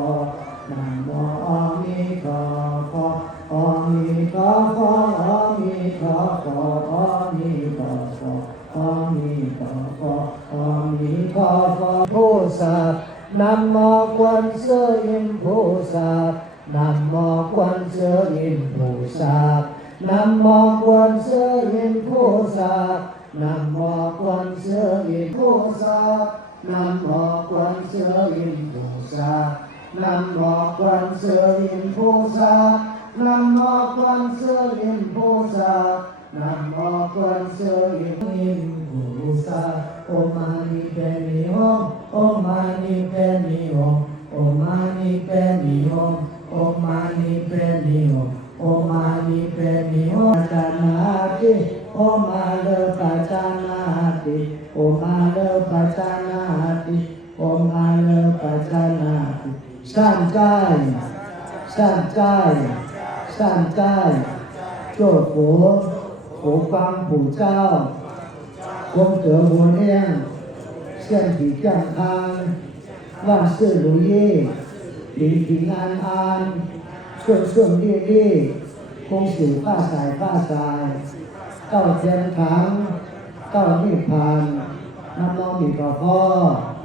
Phật Nam Mô A Di Đà Phật A Di Đà Phật A Di Đà Phật A Di Đà Phật A Di Đà Phật A Di Đà Phật Bồ Tát Nam Mô Quan thế âm Bồ Tát Nam Mô Quan thế âm Bồ Tát Nam Mô Quan thế âm Bồ Tát Nam Mô Quan thế âm Bồ Tát Nam Mô Quan Sư Nam mô Quan Sư Yên phu sa Nam mô Quan Sư Yên phu sa Nam mô Quan Sư Yên phu sa Om Mani Padme Hum Om Mani Padme Hum Om Mani Padme Hum Om Mani Padme Hum Om Mani Padme Hum Tanati Om Alo Patanati Om Alo Patanati Om Alo Patanati 善哉善哉善哉做佛佛光普照功德无量身体健康万事如意平平安安顺顺利利恭喜发财发财到天堂到涅槃南无弥陀佛